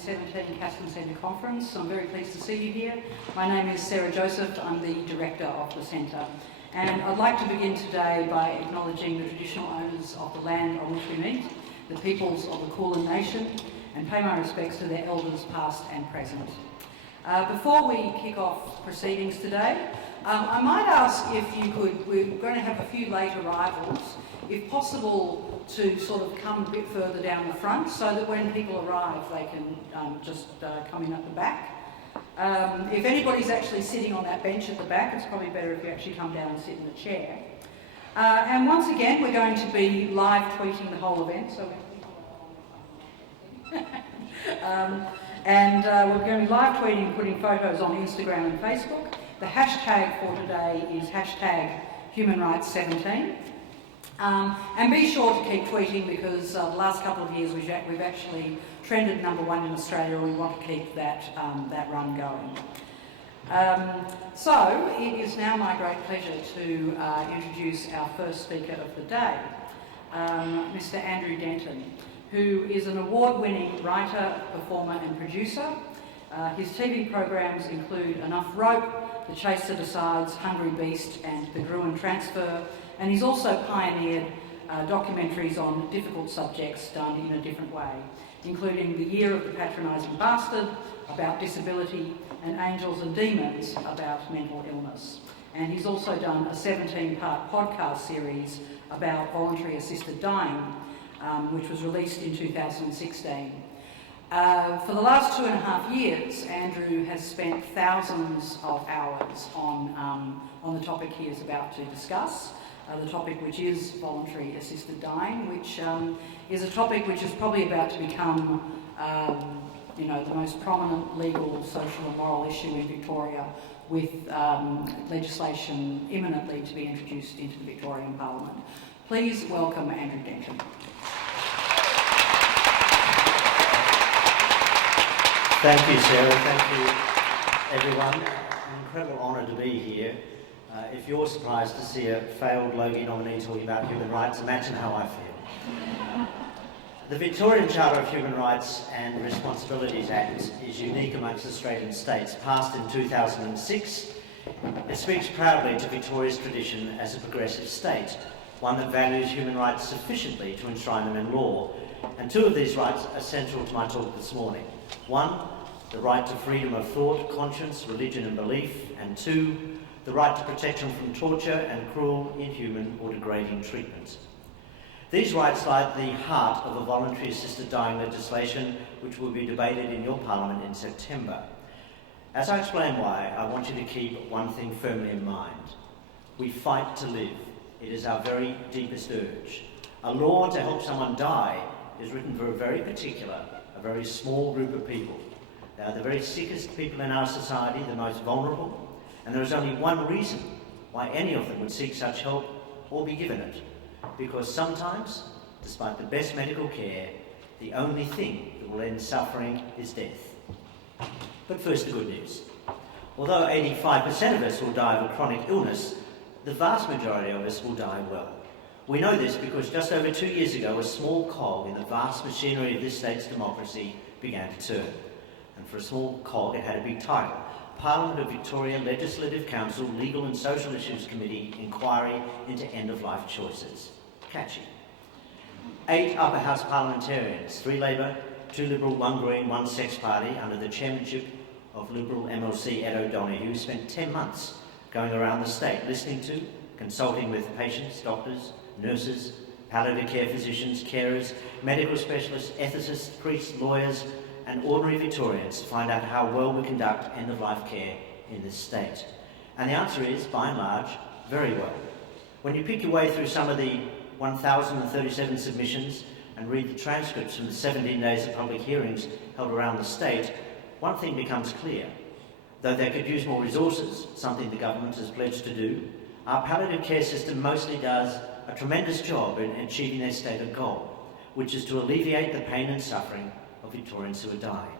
2017 Castan Centre Conference. I'm very pleased to see you here. My name is Sarah Joseph. I'm the Director of the Centre. And I'd like to begin today by acknowledging the traditional owners of the land on which we meet, the peoples of the Kulin Nation, and pay my respects to their elders past and present. Before we kick off proceedings today, I might ask if you could, we're going to have a few late arrivals, if possible to sort of come a bit further down the front so that when people arrive they can just come in at the back. If anybody's actually sitting on that bench at the back, it's probably better if you actually come down and sit in the chair. And once again, we're going to be live tweeting the whole event. So we're going to be live tweeting and putting photos on Instagram and Facebook. The hashtag for today is #HumanRights17. And be sure to keep tweeting because the last couple of years we've actually trended #1 in Australia, and we want to keep that run going. So it is now my great pleasure to introduce our first speaker of the day, Mr. Andrew Denton, who is an award-winning writer, performer and producer. His TV programs include Enough Rope, The Chaser Decides, Hungry Beast and The Gruen Transfer, and he's also pioneered documentaries on difficult subjects done in a different way, including The Year of the Patronising Bastard, about disability, and Angels and Demons, about mental illness. And he's also done a 17-part podcast series about voluntary assisted dying, which was released in 2016. For the last 2.5 years, Andrew has spent thousands of hours on the topic he is about to discuss, the topic which is voluntary assisted dying, which is a topic which is probably about to become the most prominent legal, social and moral issue in Victoria, with legislation imminently to be introduced into the Victorian Parliament. Please welcome Andrew Denton. Thank you, Sarah. Thank you, everyone. An incredible honour to be here. If you're surprised to see a failed Logie nominee talking about human rights, imagine how I feel. The Victorian Charter of Human Rights and Responsibilities Act is unique amongst Australian states. Passed in 2006, it speaks proudly to Victoria's tradition as a progressive state, one that values human rights sufficiently to enshrine them in law. And two of these rights are central to my talk this morning. One, the right to freedom of thought, conscience, religion and belief, and two, the right to protection from torture and cruel, inhuman or degrading treatment. These rights lie at the heart of a voluntary assisted dying legislation which will be debated in your Parliament in September. As I explain why, I want you to keep one thing firmly in mind. We fight to live. It is our very deepest urge. A law to help someone die is written for a very particular, a very small group of people. They are the very sickest people in our society, the most vulnerable, and there is only one reason why any of them would seek such help or be given it. Because sometimes, despite the best medical care, the only thing that will end suffering is death. But first, the good news. Although 85% of us will die of a chronic illness, the vast majority of us will die well. We know this because just over 2 years ago, a small cog in the vast machinery of this state's democracy began to turn. And for a small cog, it had a big title: Parliament of Victoria Legislative Council Legal and Social Issues Committee Inquiry into End-of-Life Choices. Catchy. 8 upper house parliamentarians, 3 Labor, 2 Liberal, 1 Green, 1 Sex Party, under the chairmanship of Liberal MLC Ed O'Donoghue, spent 10 months going around the state listening to, consulting with patients, doctors, nurses, palliative care physicians, carers, medical specialists, ethicists, priests, lawyers, and ordinary Victorians to find out how well we conduct end-of-life care in this state. And the answer is, by and large, very well. When you pick your way through some of the 1,037 submissions and read the transcripts from the 17 days of public hearings held around the state, one thing becomes clear. Though they could use more resources, something the government has pledged to do, our palliative care system mostly does a tremendous job in achieving their stated goal, which is to alleviate the pain and suffering of Victorians who are dying.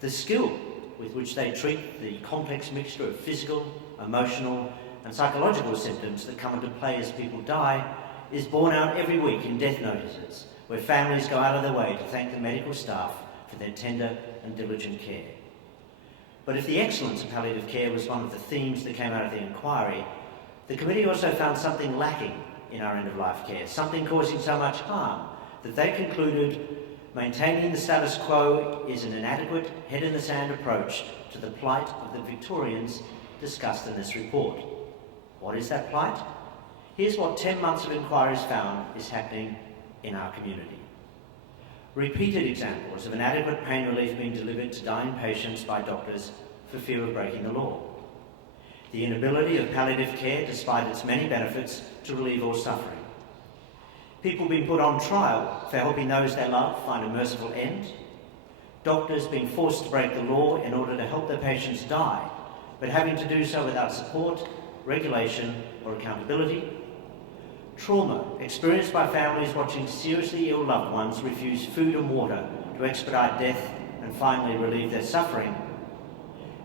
The skill with which they treat the complex mixture of physical, emotional and psychological symptoms that come into play as people die is borne out every week in death notices, where families go out of their way to thank the medical staff for their tender and diligent care. But if the excellence of palliative care was one of the themes that came out of the inquiry, the committee also found something lacking in our end-of-life care, something causing so much harm that they concluded maintaining the status quo is an inadequate, head-in-the-sand approach to the plight of the Victorians discussed in this report. What is that plight? Here's what 10 months of inquiries found is happening in our community. Repeated examples of inadequate pain relief being delivered to dying patients by doctors for fear of breaking the law. The inability of palliative care, despite its many benefits, to relieve all suffering. People being put on trial for helping those they love find a merciful end. Doctors being forced to break the law in order to help their patients die, but having to do so without support, regulation, or accountability. Trauma experienced by families watching seriously ill loved ones refuse food and water to expedite death and finally relieve their suffering.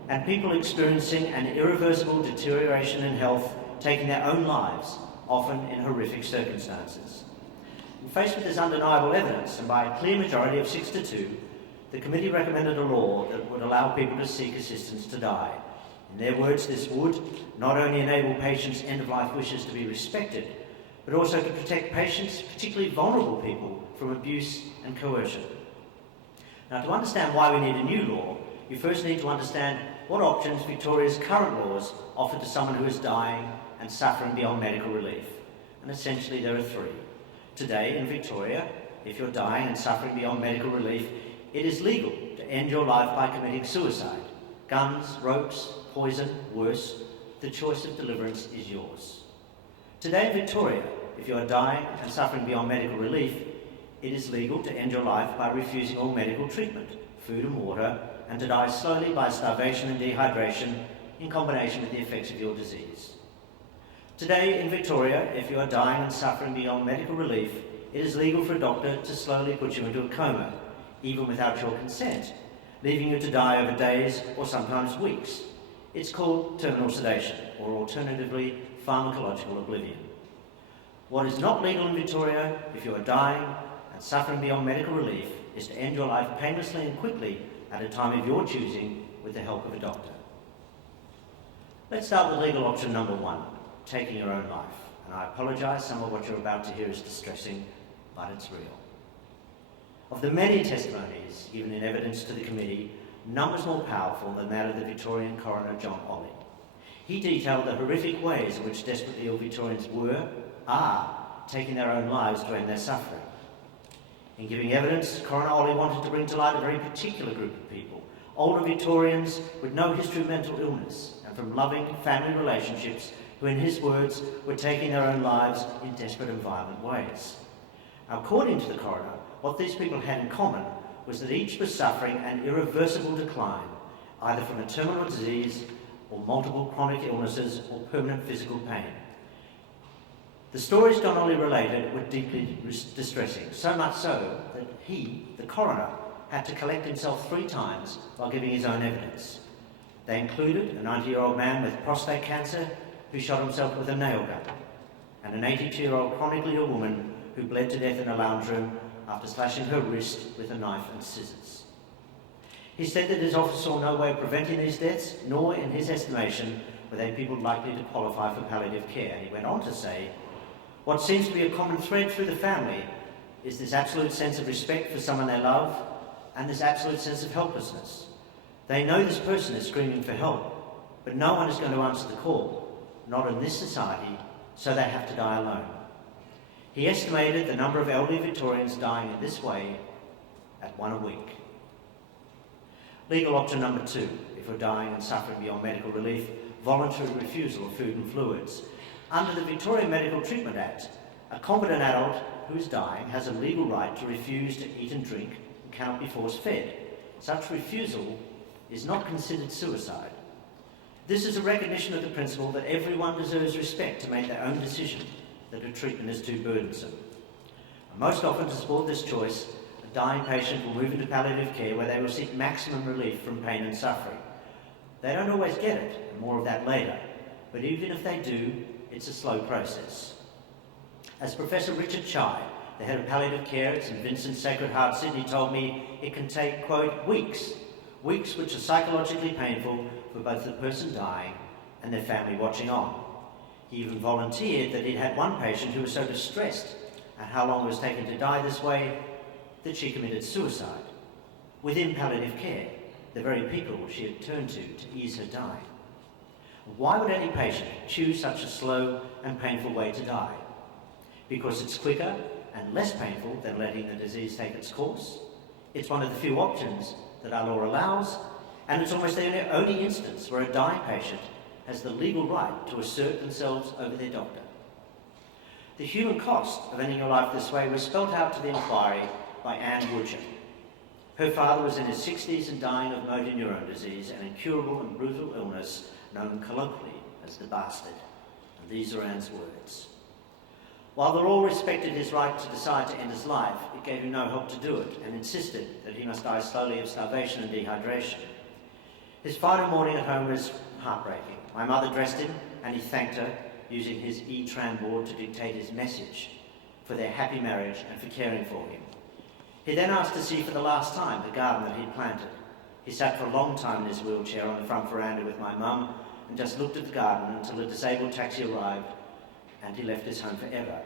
And people experiencing an irreversible deterioration in health, taking their own lives, often in horrific circumstances. And faced with this undeniable evidence, and by a clear majority of 6-2, the committee recommended a law that would allow people to seek assistance to die. In their words, this would not only enable patients' end-of-life wishes to be respected, but also to protect patients, particularly vulnerable people, from abuse and coercion. Now, to understand why we need a new law, you first need to understand what options Victoria's current laws offer to someone who is dying and suffering beyond medical relief. And essentially there are three. Today in Victoria, if you're dying and suffering beyond medical relief, it is legal to end your life by committing suicide. Guns, ropes, poison, worse, the choice of deliverance is yours. Today in Victoria, if you are dying and suffering beyond medical relief, it is legal to end your life by refusing all medical treatment, food and water, and to die slowly by starvation and dehydration in combination with the effects of your disease. Today in Victoria, if you are dying and suffering beyond medical relief, it is legal for a doctor to slowly put you into a coma, even without your consent, leaving you to die over days or sometimes weeks. It's called terminal sedation, or alternatively, pharmacological oblivion. What is not legal in Victoria, if you are dying and suffering beyond medical relief, is to end your life painlessly and quickly at a time of your choosing with the help of a doctor. Let's start with legal option number one, taking your own life. And I apologise, some of what you're about to hear is distressing, but it's real. Of the many testimonies given in evidence to the committee, none was more powerful than that of the Victorian coroner, John Ollie. He detailed the horrific ways in which desperately ill Victorians are taking their own lives to end their suffering. In giving evidence, Coroner Ollie wanted to bring to light a very particular group of people, older Victorians with no history of mental illness and from loving family relationships who, in his words, were taking their own lives in desperate and violent ways. According to the coroner, what these people had in common was that each was suffering an irreversible decline, either from a terminal disease or multiple chronic illnesses or permanent physical pain. The stories John Ollie related were deeply distressing, so much so that he, the coroner, had to collect himself 3 times while giving his own evidence. They included a 90-year-old man with prostate cancer who shot himself with a nail gun, and an 82-year-old chronically ill woman who bled to death in a lounge room after slashing her wrist with a knife and scissors. He said that his office saw no way of preventing these deaths, nor, in his estimation, were they people likely to qualify for palliative care. And he went on to say, what seems to be a common thread through the family is this absolute sense of respect for someone they love and this absolute sense of helplessness. They know this person is screaming for help, but no one is going to answer the call, not in this society, so they have to die alone. He estimated the number of elderly Victorians dying in this way at 1 a week. Legal option number 2, if you're dying and suffering beyond medical relief, voluntary refusal of food and fluids. Under the Victorian Medical Treatment Act, a competent adult who is dying has a legal right to refuse to eat and drink and cannot be force-fed. Such refusal is not considered suicide. This is a recognition of the principle that everyone deserves respect to make their own decision, that a treatment is too burdensome. And most often, to support this choice, a dying patient will move into palliative care where they will seek maximum relief from pain and suffering. They don't always get it, and more of that later, but even if they do, it's a slow process. As Professor Richard Chai, the head of palliative care at St Vincent's Sacred Heart, Sydney, told me it can take, quote, weeks which are psychologically painful for both the person dying and their family watching on. He even volunteered that he'd had one patient who was so distressed at how long it was taking to die this way that she committed suicide within palliative care, the very people she had turned to ease her dying. Why would any patient choose such a slow and painful way to die? Because it's quicker and less painful than letting the disease take its course. It's one of the few options that our law allows, and it's almost the only instance where a dying patient has the legal right to assert themselves over their doctor. The human cost of ending your life this way was spelt out to the inquiry by Anne Woodcham. Her father was in his 60s and dying of motor neuron disease, an incurable and brutal illness known colloquially as the bastard. And these are Anne's words. While the law respected his right to decide to end his life, it gave him no help to do it and insisted that he must die slowly of starvation and dehydration. His final morning at home was heartbreaking. My mother dressed him and he thanked her, using his e-tram board to dictate his message for their happy marriage and for caring for him. He then asked to see for the last time the garden that he'd planted. He sat for a long time in his wheelchair on the front veranda with my mum and just looked at the garden until a disabled taxi arrived and he left his home forever.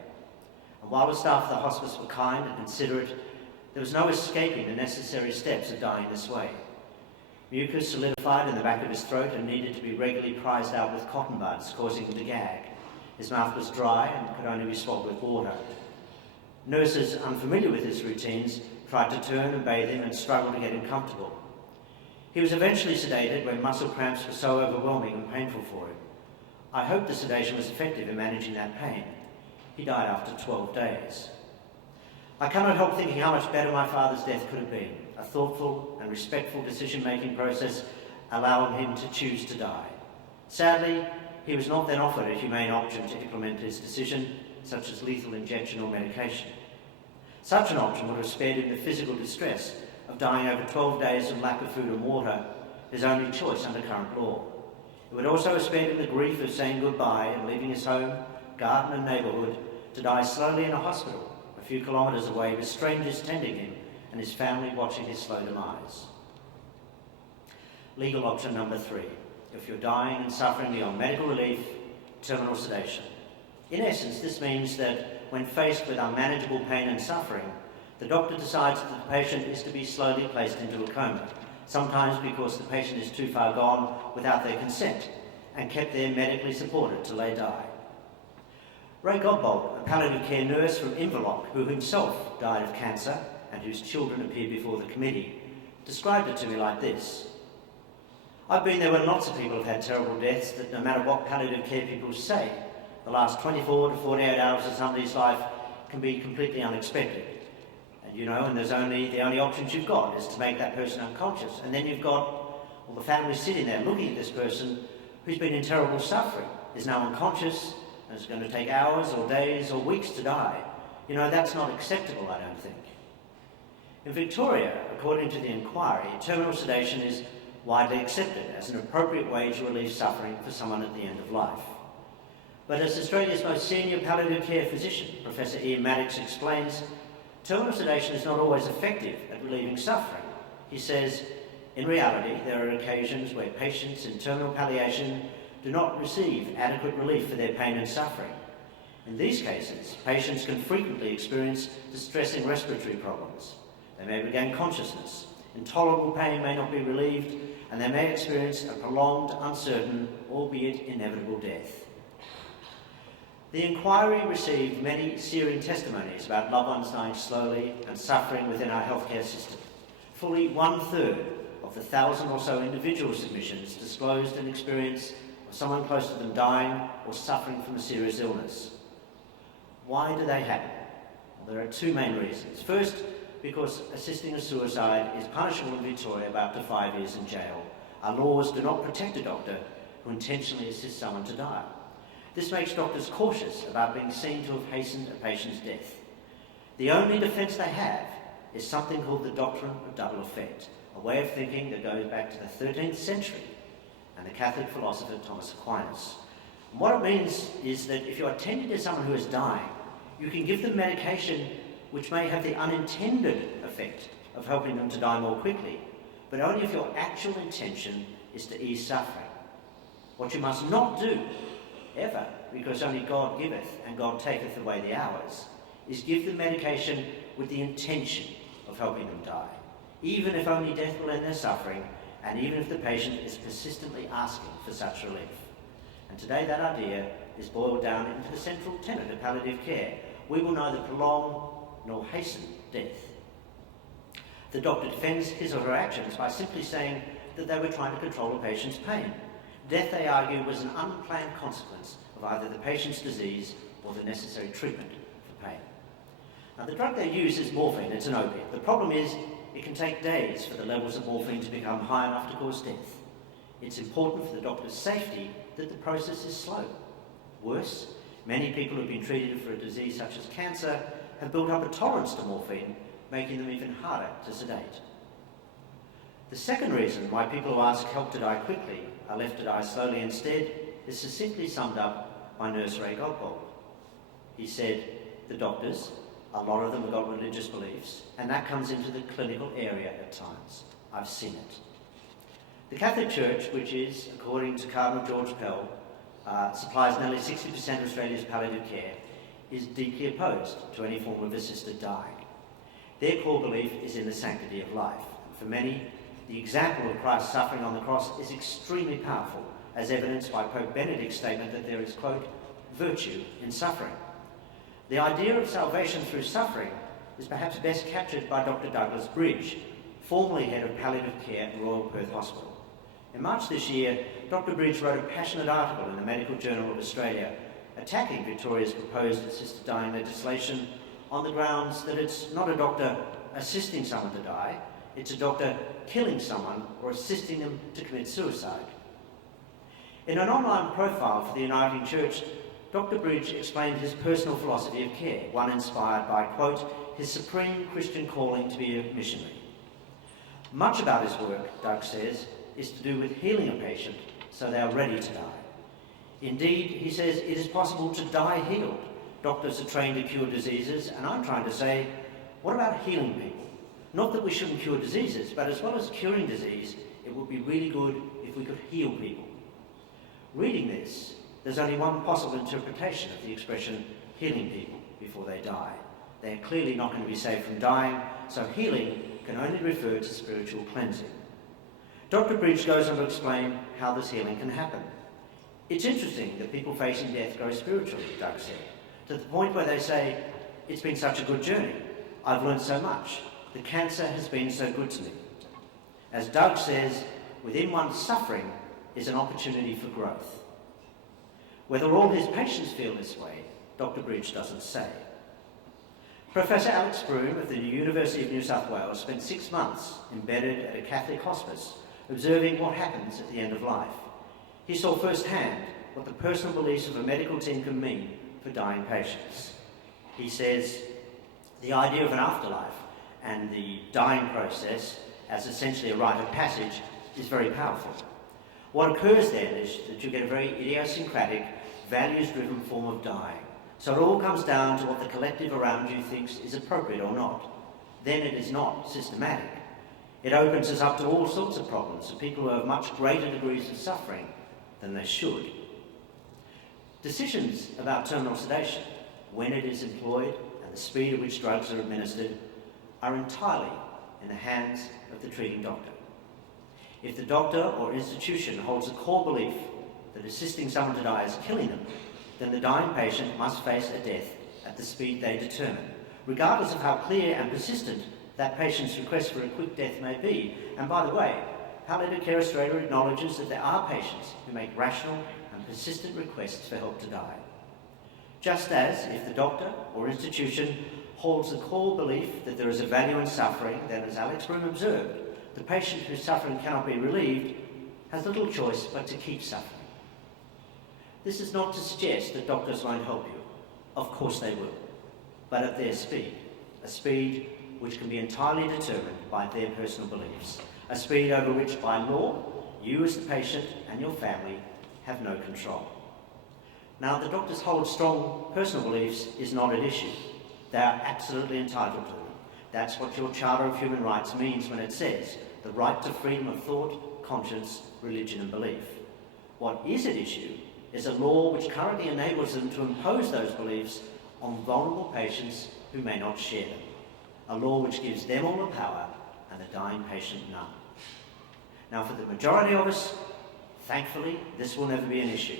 And while the staff of the hospice were kind and considerate, there was no escaping the necessary steps of dying this way. Mucus solidified in the back of his throat and needed to be regularly prized out with cotton buds, causing him to gag. His mouth was dry and could only be swabbed with water. Nurses, unfamiliar with his routines, tried to turn and bathe him and struggled to get him comfortable. He was eventually sedated when muscle cramps were so overwhelming and painful for him. I hope the sedation was effective in managing that pain. He died after 12 days. I cannot help thinking how much better my father's death could have been, a thoughtful and respectful decision-making process allowing him to choose to die. Sadly, he was not then offered a humane option to implement his decision, such as lethal injection or medication. Such an option would have spared him the physical distress of dying over 12 days of lack of food and water, his only choice under current law. It would also have spared him the grief of saying goodbye and leaving his home, garden and neighbourhood to die slowly in a hospital a few kilometres away with strangers tending him and his family watching his slow demise. Legal option number 3. If you're dying and suffering beyond medical relief, terminal sedation. In essence, this means that when faced with unmanageable pain and suffering, the doctor decides that the patient is to be slowly placed into a coma, sometimes because the patient is too far gone without their consent, and kept there medically supported till they die. Ray Godbold, a palliative care nurse from Inverloch, who himself died of cancer and whose children appeared before the committee, described it to me like this. I've been there when lots of people have had terrible deaths that no matter what palliative care people say, the last 24 to 48 hours of somebody's life can be completely unexpected. And there's the only options you've got is to make that person unconscious. And then you've got the family sitting there looking at this person who's been in terrible suffering, is now unconscious, and it's going to take hours or days or weeks to die. That's not acceptable, I don't think. In Victoria, according to the inquiry, terminal sedation is widely accepted as an appropriate way to relieve suffering for someone at the end of life. But as Australia's most senior palliative care physician, Professor Ian Maddox, explains, terminal sedation is not always effective at relieving suffering. He says, in reality, there are occasions where patients in terminal palliation do not receive adequate relief for their pain and suffering. In these cases, patients can frequently experience distressing respiratory problems. They may regain consciousness, intolerable pain may not be relieved, and they may experience a prolonged, uncertain, albeit inevitable death. The inquiry received many searing testimonies about loved ones dying slowly and suffering within our healthcare system. Fully 1/3 of the 1,000 or so individual submissions disclosed an experience of someone close to them dying or suffering from a serious illness. Why do they happen? Well, there are two main reasons. First, because assisting a suicide is punishable in Victoria by up to 5 years in jail. Our laws do not protect a doctor who intentionally assists someone to die. This makes doctors cautious about being seen to have hastened a patient's death. The only defence they have is something called the doctrine of double effect, a way of thinking that goes back to the 13th century and the Catholic philosopher Thomas Aquinas. And what it means is that if you're attending to someone who is dying, you can give them medication which may have the unintended effect of helping them to die more quickly, but only if your actual intention is to ease suffering. What you must not do, ever, because only God giveth and God taketh away the hours, is give them medication with the intention of helping them die, even if only death will end their suffering, and even if the patient is persistently asking for such relief. And today that idea is boiled down into the central tenet of palliative care. We will neither prolong nor hasten death. The doctor defends his or her actions by simply saying that they were trying to control a patient's pain. Death, they argue, was an unplanned consequence of either the patient's disease or the necessary treatment for pain. Now, the drug they use is morphine. It's an opiate. The problem is it can take days for the levels of morphine to become high enough to cause death. It's important for the doctor's safety that the process is slow. Worse, many people who have been treated for a disease such as cancer have built up a tolerance to morphine, making them even harder to sedate. The second reason why people who ask help to die quickly are left to die slowly instead is succinctly summed up by Nurse Ray Godbold. He said, the doctors, a lot of them have got religious beliefs, and that comes into the clinical area at times. I've seen it. The Catholic Church, which is, according to Cardinal George Pell, supplies nearly 60% of Australia's palliative care, is deeply opposed to any form of assisted dying. Their core belief is in the sanctity of life. For many, the example of Christ's suffering on the cross is extremely powerful, as evidenced by Pope Benedict's statement that there is, quote, virtue in suffering. The idea of salvation through suffering is perhaps best captured by Dr. Douglas Bridge, formerly head of palliative care at Royal Perth Hospital. In March this year, Dr. Bridge wrote a passionate article in the Medical Journal of Australia attacking Victoria's proposed assisted dying legislation on the grounds that it's not a doctor assisting someone to die, it's a doctor killing someone or assisting them to commit suicide. In an online profile for the Uniting Church, Dr. Bridge explained his personal philosophy of care, one inspired by, quote, his supreme Christian calling to be a missionary. Much about his work, Doug says, is to do with healing a patient so they are ready to die. Indeed, he says, it is possible to die healed. Doctors are trained to cure diseases, and I'm trying to say, what about healing people? Not that we shouldn't cure diseases, but as well as curing disease, it would be really good if we could heal people. Reading this, there's only one possible interpretation of the expression healing people before they die. They are clearly not going to be saved from dying, so healing can only refer to spiritual cleansing. Dr. Bridge goes on to explain how this healing can happen. It's interesting that people facing death grow spiritually, Doug said, to the point where they say, it's been such a good journey. I've learned so much. The cancer has been so good to me. As Doug says, within one's suffering is an opportunity for growth. Whether all his patients feel this way, Dr. Bridge doesn't say. Professor Alex Gruen of the University of New South Wales spent 6 months embedded at a Catholic hospice, observing what happens at the end of life. He saw firsthand what the personal beliefs of a medical team can mean for dying patients. He says, the idea of an afterlife and the dying process as essentially a rite of passage is very powerful. What occurs then is that you get a very idiosyncratic, values-driven form of dying. So it all comes down to what the collective around you thinks is appropriate or not. Then it is not systematic. It opens us up to all sorts of problems for people who have much greater degrees of suffering than they should. Decisions about terminal sedation, when it is employed and the speed at which drugs are administered, are entirely in the hands of the treating doctor. If the doctor or institution holds a core belief that assisting someone to die is killing them, then the dying patient must face a death at the speed they determine, regardless of how clear and persistent that patient's request for a quick death may be. And by the way, Palliative Care Australia acknowledges that there are patients who make rational and persistent requests for help to die. Just as if the doctor or institution holds the core belief that there is a value in suffering, then as Alex Broom observed, the patient whose suffering cannot be relieved has little choice but to keep suffering. This is not to suggest that doctors won't help you. Of course they will, but at their speed, a speed which can be entirely determined by their personal beliefs, a speed over which by law, you as the patient and your family have no control. Now, the doctors hold strong personal beliefs is not at issue. They are absolutely entitled to them. That's what your Charter of Human Rights means when it says the right to freedom of thought, conscience, religion and belief. What is at issue is a law which currently enables them to impose those beliefs on vulnerable patients who may not share them. A law which gives them all the power and the dying patient none. Now, for the majority of us, thankfully, this will never be an issue.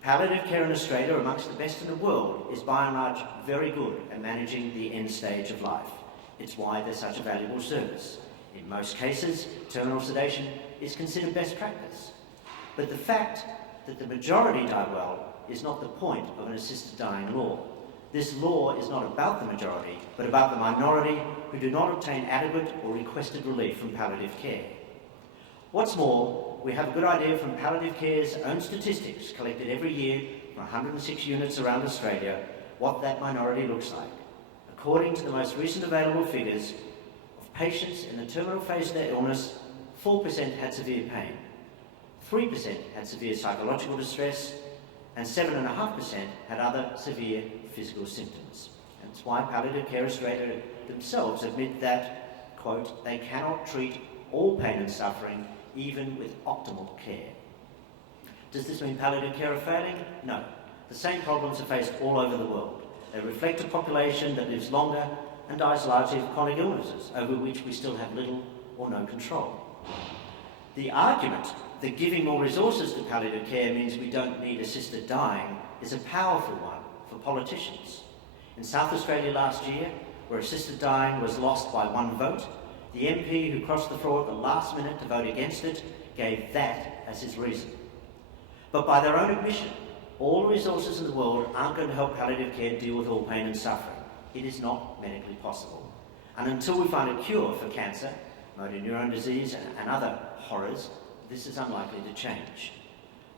Palliative care in Australia, amongst the best in the world, is by and large very good at managing the end stage of life. It's why they're such a valuable service. In most cases, terminal sedation is considered best practice. But the fact that the majority die well is not the point of an assisted dying law. This law is not about the majority, but about the minority who do not obtain adequate or requested relief from palliative care. What's more, we have a good idea from palliative care's own statistics collected every year from 106 units around Australia what that minority looks like. According to the most recent available figures, of patients in the terminal phase of their illness, 4% had severe pain, 3% had severe psychological distress, and 7.5% had other severe physical symptoms. That's why Palliative Care Australia themselves admit that, quote, they cannot treat all pain and suffering even with optimal care. Does this mean palliative care are failing? No. The same problems are faced all over the world. They reflect a population that lives longer and dies largely of chronic illnesses, over which we still have little or no control. The argument that giving more resources to palliative care means we don't need assisted dying is a powerful one for politicians. In South Australia last year, where assisted dying was lost by one vote, the MP who crossed the floor at the last minute to vote against it gave that as his reason. But by their own admission, all the resources in the world aren't going to help palliative care deal with all pain and suffering. It is not medically possible. And until we find a cure for cancer, motor neurone disease and other horrors, this is unlikely to change.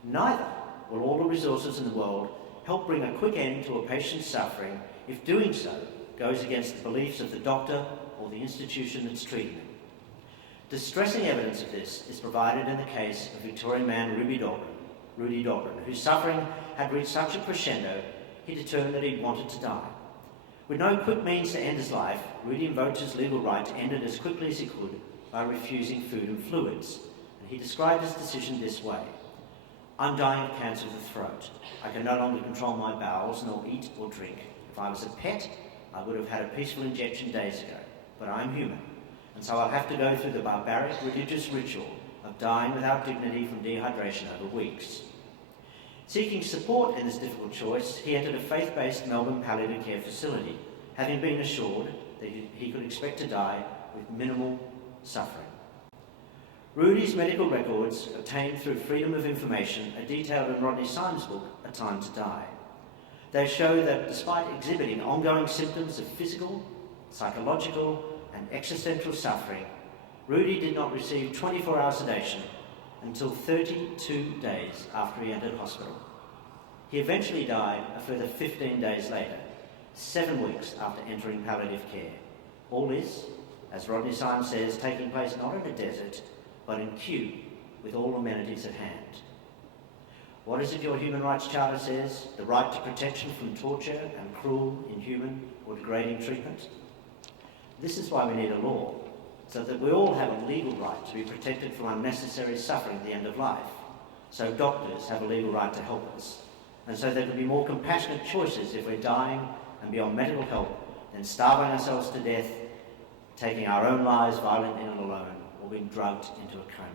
Neither will all the resources in the world help bring a quick end to a patient's suffering if doing so goes against the beliefs of the doctor or the institution that's treating them. Distressing evidence of this is provided in the case of Victorian man Rudy Dobrin, whose suffering had reached such a crescendo, he determined that he wanted to die. With no quick means to end his life, Rudy invoked his legal right to end it as quickly as he could by refusing food and fluids. And he described his decision this way: I'm dying of cancer of the throat. I can no longer control my bowels, nor eat or drink. If I was a pet, I would have had a peaceful injection days ago. But I'm human, and so I'll have to go through the barbaric religious ritual of dying without dignity from dehydration over weeks. Seeking support in this difficult choice, he entered a faith-based Melbourne palliative care facility, having been assured that he could expect to die with minimal suffering. Rudy's medical records, obtained through freedom of information, are detailed in Rodney Symes' book, A Time to Die. They show that despite exhibiting ongoing symptoms of physical, psychological, and existential suffering, Rudy did not receive 24-hour sedation until 32 days after he entered hospital. He eventually died a further 15 days later, 7 weeks after entering palliative care. All this, as Rodney Symes says, taking place not in a desert, but in Kew, with all amenities at hand. What is it your Human Rights Charter says? The right to protection from torture and cruel, inhuman, or degrading treatment? This is why we need a law, so that we all have a legal right to be protected from unnecessary suffering at the end of life. So doctors have a legal right to help us. And so there can be more compassionate choices if we're dying and beyond medical help than starving ourselves to death, taking our own lives violently and alone, or being drugged into a coma.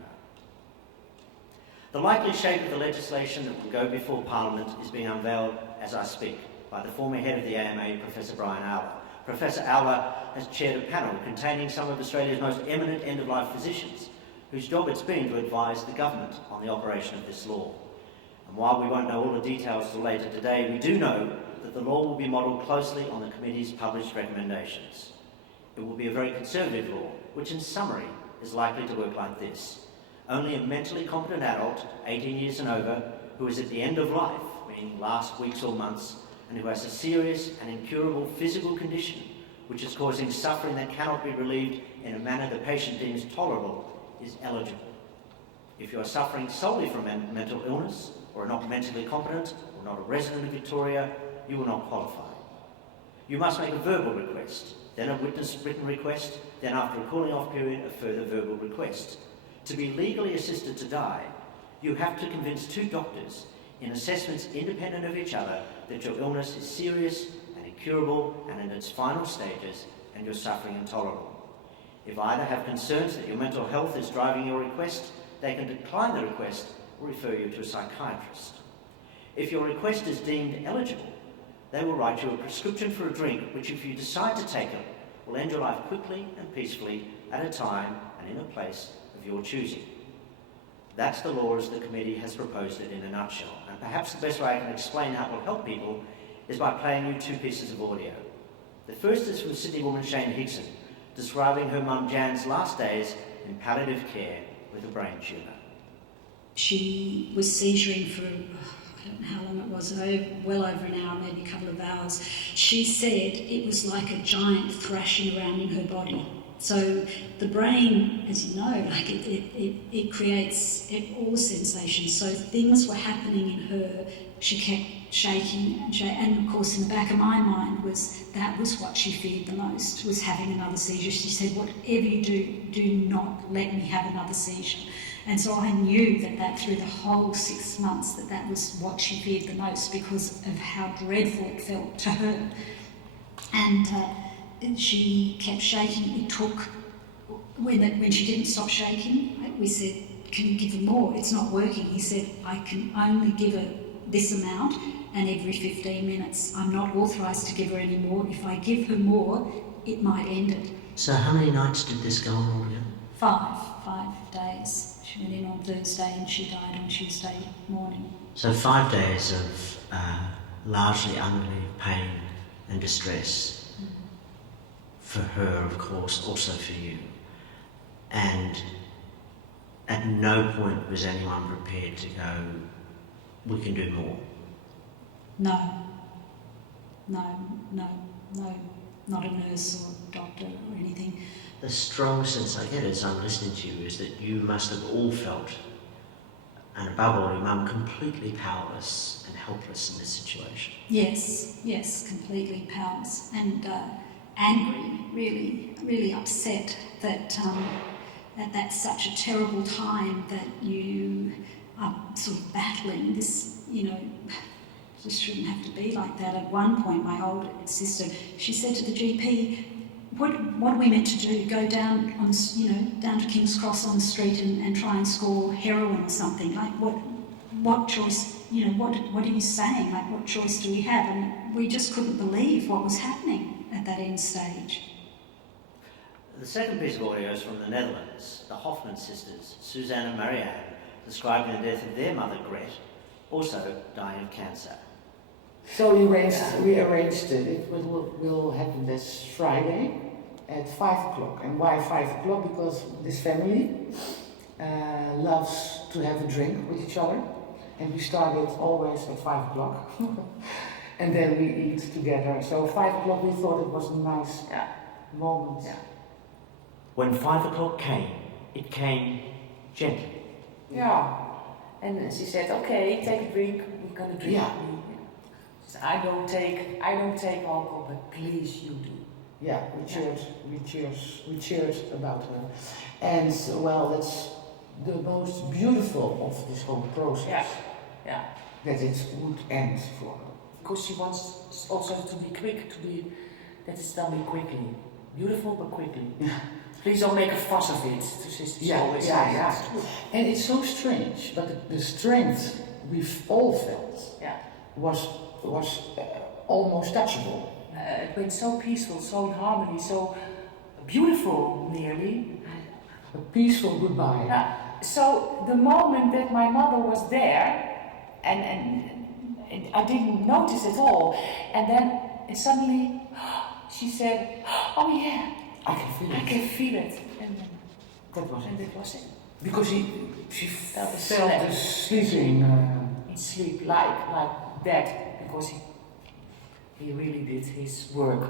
The likely shape of the legislation that will go before Parliament is being unveiled as I speak by the former head of the AMA, Professor Brian Owler. Professor Owler has chaired a panel containing some of Australia's most eminent end-of-life physicians, whose job it's been to advise the government on the operation of this law. And while we won't know all the details till later today, we do know that the law will be modelled closely on the committee's published recommendations. It will be a very conservative law, which in summary is likely to work like this. Only a mentally competent adult, 18 years and over, who is at the end of life, meaning last weeks or months, and who has a serious and incurable physical condition which is causing suffering that cannot be relieved in a manner the patient deems tolerable, is eligible. If you are suffering solely from mental illness, or are not mentally competent, or not a resident of Victoria, you will not qualify. You must make a verbal request, then a witness written request, then after a cooling off period, a further verbal request. To be legally assisted to die, you have to convince 2 doctors in assessments independent of each other that your illness is serious and incurable and in its final stages and your suffering intolerable. If either have concerns that your mental health is driving your request, they can decline the request or refer you to a psychiatrist. If your request is deemed eligible, they will write you a prescription for a drink which, if you decide to take it, will end your life quickly and peacefully at a time and in a place of your choosing. That's the law as the committee has proposed it in a nutshell. And perhaps the best way I can explain how it will help people is by playing you 2 pieces of audio. The first is from Sydney woman Shane Hickson, describing her mum Jan's last days in palliative care with a brain tumour. She was seizuring for, I don't know how long it was, well over an hour, maybe a couple of hours. She said it was like a giant thrashing around in her body. So the brain, as you know, like it creates all sensations. So things were happening in her. She kept shaking and of course in the back of my mind that was what she feared the most, was having another seizure. She said, whatever you do not let me have another seizure. And so I knew that through the whole 6 months that was what she feared the most, because of how dreadful it felt to her. And she kept shaking. It took, when she didn't stop shaking, we said, can you give her more? It's not working. He said, I can only give her this amount, and every 15 minutes. I'm not authorised to give her any more. If I give her more, it might end it. So how many nights did this go on altogether? 5 days. She went in on Thursday and she died on Tuesday morning. So 5 days of largely unrelieved pain and distress for her, of course, also for you. And at no point was anyone prepared to go, we can do more. No, not a nurse or doctor or anything. The strong sense I get as I'm listening to you is that you must have all felt, and above all your mum, completely powerless and helpless in this situation. Yes, completely powerless and angry, really upset that that's such a terrible time that you are sort of battling this, just shouldn't have to be like that. At one point, my older sister, she said to the GP, what are we meant to do? Go down on, down to King's Cross on the street and try and score heroin or something? Like, what choice? What are you saying? Like, what choice do we have? And we just couldn't believe what was happening at that end stage. The second piece of audio is from the Netherlands. The Hoffman sisters, Suzanne and Marianne, describing the death of their mother, Gret, also dying of cancer. So we arranged it. It will happen this Friday at 5 o'clock. And why 5 o'clock? Because this family loves to have a drink with each other. And we started always at 5 o'clock. And then we eat together. So 5 o'clock we thought it was a nice moment. Yeah. When 5 o'clock came, it came gently. Yeah. And she said, okay, take a drink, we're gonna drink. Yeah. She said, I don't take alcohol, but please you do. Yeah, we cheered about her. And well, that's the most beautiful of this whole process. Yeah. That it would end for her. Because she wants also to be quick, that it's done quickly. Beautiful, but quickly. Please don't make a fuss of it. Yeah. And it's so strange, but the strength we've all felt was almost touchable. It went so peaceful, so in harmony, so beautiful, nearly. A peaceful goodbye. So the moment that my mother was there, and I didn't notice at all, and then suddenly she said, "Oh yeah, I can feel it." And that was it. it. Because she felt the sleeping sleeping. Sleep like that, because he really did his work.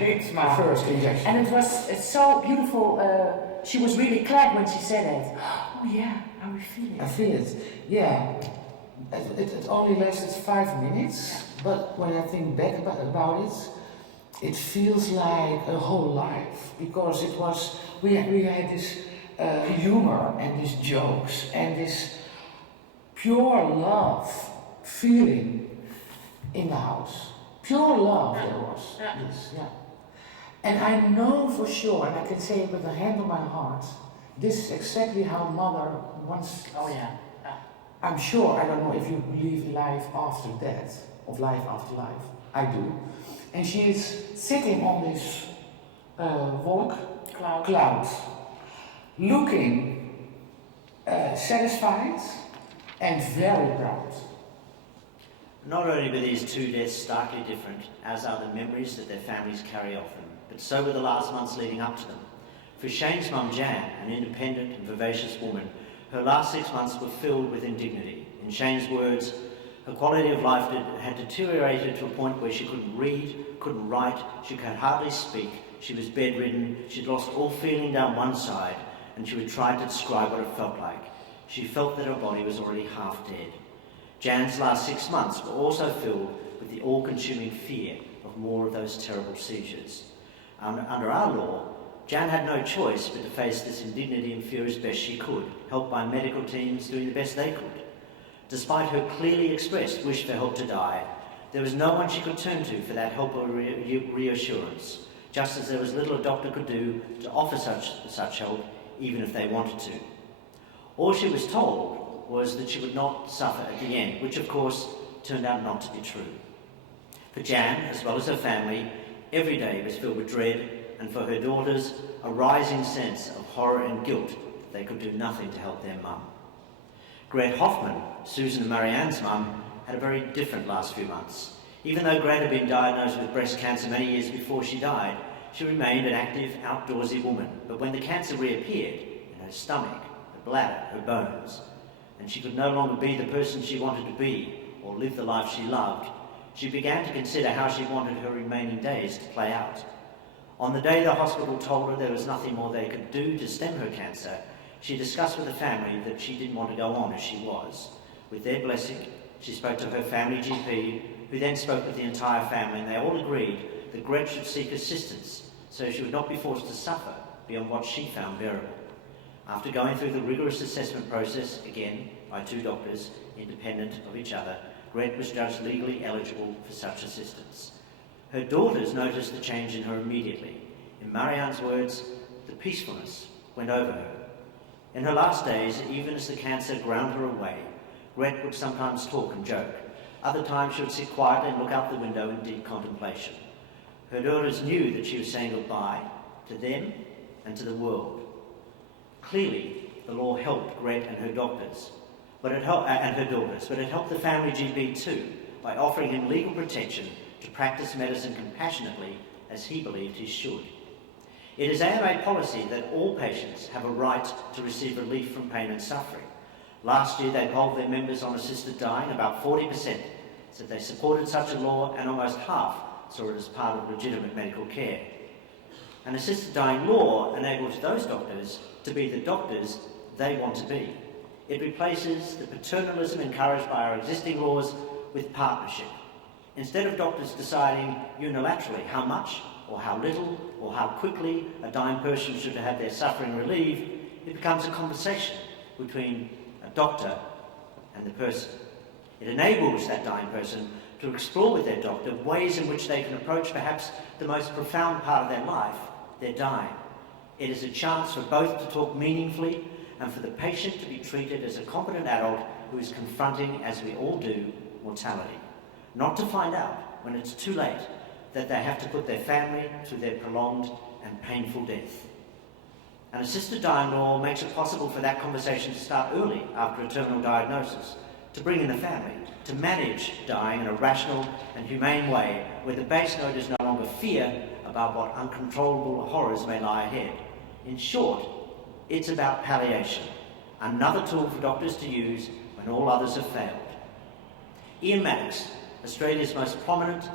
It's my first injection. And it's so beautiful. She was really glad when she said it. Oh yeah, I will feel it. I feel it. Yeah. It only lasted 5 minutes, but when I think back about it, it feels like a whole life, because it was, we had this humor and these jokes and this pure love feeling in the house. Pure love there was, yes, yeah. And I know for sure, and I can say it with the hand on my heart, this is exactly how Mother wants. Oh yeah. I'm sure, I don't know if you believe life after death, of life after life. I do. And she is sitting on this cloud, looking satisfied and very proud. Not only were these two deaths starkly different, as are the memories that their families carry of them, but so were the last months leading up to them. For Shane's mum Jan, an independent and vivacious woman, her last 6 months were filled with indignity. In Shane's words, her quality of life had deteriorated to a point where she couldn't read, couldn't write, she could hardly speak, she was bedridden, she'd lost all feeling down one side, and she would try to describe what it felt like. She felt that her body was already half dead. Jan's last 6 months were also filled with the all-consuming fear of more of those terrible seizures. Under our law, Jan had no choice but to face this indignity and fear as best she could, helped by medical teams doing the best they could. Despite her clearly expressed wish for help to die, there was no one she could turn to for that help or reassurance, just as there was little a doctor could do to offer such help, even if they wanted to. All she was told was that she would not suffer at the end, which of course turned out not to be true. For Jan, as well as her family, every day was filled with dread, and for her daughters, a rising sense of horror and guilt that they could do nothing to help their mum. Gret Hoffman, Susan and Marianne's mum, had a very different last few months. Even though Gret had been diagnosed with breast cancer many years before she died, she remained an active, outdoorsy woman. But when the cancer reappeared in her stomach, her bladder, her bones, and she could no longer be the person she wanted to be or live the life she loved, she began to consider how she wanted her remaining days to play out. On the day the hospital told her there was nothing more they could do to stem her cancer, she discussed with the family that she didn't want to go on as she was. With their blessing, she spoke to her family GP, who then spoke with the entire family, and they all agreed that Gret should seek assistance so she would not be forced to suffer beyond what she found bearable. After going through the rigorous assessment process, again by two doctors, independent of each other, Gret was judged legally eligible for such assistance. Her daughters noticed the change in her immediately. In Marianne's words, the peacefulness went over her. In her last days, even as the cancer ground her away, Gret would sometimes talk and joke. Other times she would sit quietly and look out the window in deep contemplation. Her daughters knew that she was saying goodbye to them and to the world. Clearly, the law helped Gret and her doctors, but it helped the family GP too, by offering him legal protection to practice medicine compassionately as he believed he should. It is AMA policy that all patients have a right to receive relief from pain and suffering. Last year they polled their members on assisted dying. About 40% said they supported such a law, and almost half saw it as part of legitimate medical care. An assisted dying law enables those doctors to be the doctors they want to be. It replaces the paternalism encouraged by our existing laws with partnership. Instead of doctors deciding unilaterally how much or how little or how quickly a dying person should have their suffering relieved, it becomes a conversation between a doctor and the person. It enables that dying person to explore with their doctor ways in which they can approach perhaps the most profound part of their life, their dying. It is a chance for both to talk meaningfully and for the patient to be treated as a competent adult who is confronting, as we all do, mortality. Not to find out, when it's too late, that they have to put their family through their prolonged and painful death. An assisted dying law makes it possible for that conversation to start early after a terminal diagnosis, to bring in the family, to manage dying in a rational and humane way where the base note is no longer fear about what uncontrollable horrors may lie ahead. In short, it's about palliation, another tool for doctors to use when all others have failed. Ian Maddox, Australia's most prominent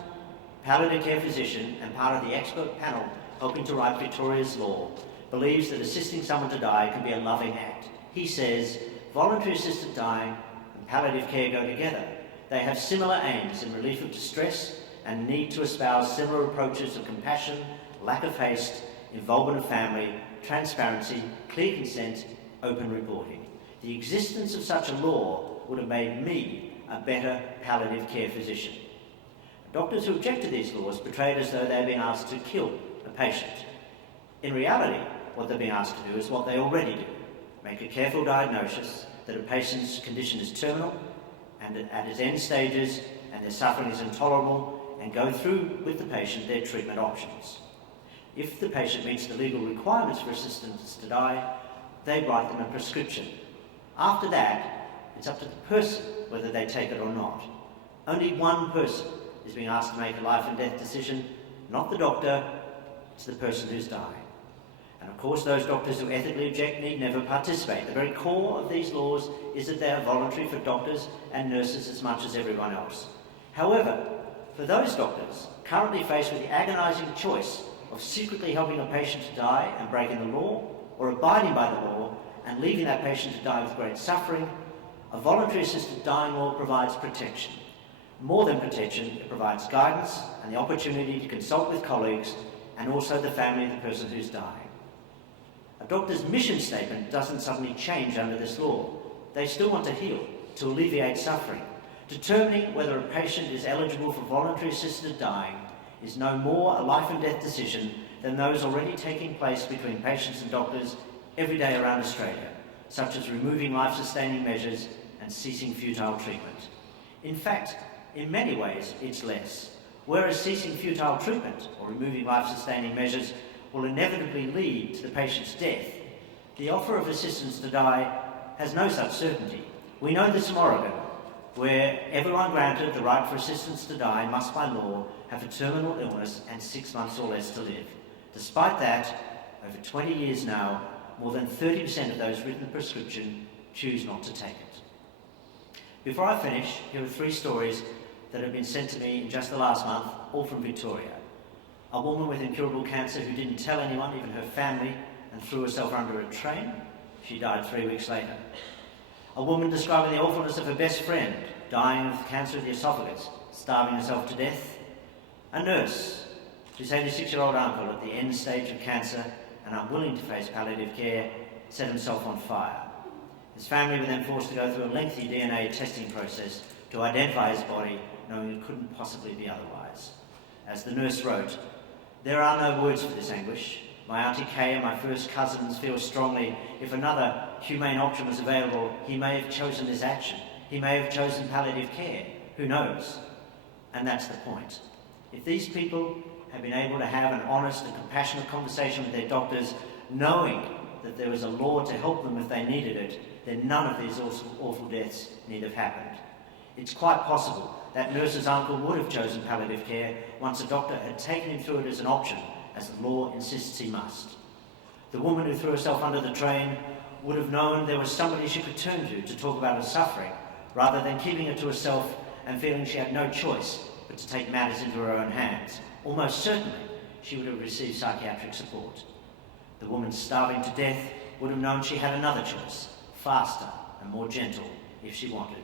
palliative care physician and part of the expert panel helping to write Victoria's law, believes that assisting someone to die can be a loving act. He says, voluntary assisted dying and palliative care go together. They have similar aims in relief of distress and need to espouse similar approaches of compassion, lack of haste, involvement of family, transparency, clear consent, open reporting. The existence of such a law would have made me a better palliative care physician. Doctors who object to these laws portray it as though they're being asked to kill a patient. In reality, what they're being asked to do is what they already do: make a careful diagnosis that a patient's condition is terminal and at its end stages and their suffering is intolerable, and go through with the patient their treatment options. If the patient meets the legal requirements for assistance to die, they write them a prescription. After that, it's up to the person whether they take it or not. Only one person is being asked to make a life and death decision, not the doctor, it's the person who's dying. And of course, those doctors who ethically object need never participate. The very core of these laws is that they are voluntary for doctors and nurses as much as everyone else. However, for those doctors currently faced with the agonising choice of secretly helping a patient to die and breaking the law, or abiding by the law and leaving that patient to die with great suffering, a voluntary assisted dying law provides protection. More than protection, it provides guidance and the opportunity to consult with colleagues and also the family of the person who's dying. A doctor's mission statement doesn't suddenly change under this law. They still want to heal, to alleviate suffering. Determining whether a patient is eligible for voluntary assisted dying is no more a life and death decision than those already taking place between patients and doctors every day around Australia, such as removing life-sustaining measures and ceasing futile treatment. In fact, in many ways, it's less. Whereas ceasing futile treatment or removing life-sustaining measures will inevitably lead to the patient's death, the offer of assistance to die has no such certainty. We know this from Oregon, where everyone granted the right for assistance to die must by law have a terminal illness and 6 months or less to live. Despite that, over 20 years now, more than 30% of those written the prescription choose not to take it. Before I finish, here are 3 stories that have been sent to me in just the last month, all from Victoria. A woman with incurable cancer who didn't tell anyone, even her family, and threw herself under a train. She died 3 weeks later. A woman describing the awfulness of her best friend, dying of cancer of the esophagus, starving herself to death. A nurse whose 86-year-old uncle at the end stage of cancer and unwilling to face palliative care set himself on fire. His family were then forced to go through a lengthy DNA testing process to identify his body, knowing it couldn't possibly be otherwise. As the nurse wrote, "There are no words for this anguish. My Auntie Kay and my first cousins feel strongly if another humane option was available, he may have chosen this action. He may have chosen palliative care. Who knows?" And that's the point. If these people had been able to have an honest and compassionate conversation with their doctors, knowing that there was a law to help them if they needed it, then none of these awful deaths need have happened. It's quite possible that nurse's uncle would have chosen palliative care once a doctor had taken him through it as an option, as the law insists he must. The woman who threw herself under the train would have known there was somebody she could turn to talk about her suffering, rather than keeping it to herself and feeling she had no choice but to take matters into her own hands. Almost certainly, she would have received psychiatric support. The woman starving to death would have known she had another choice, faster and more gentle, if she wanted.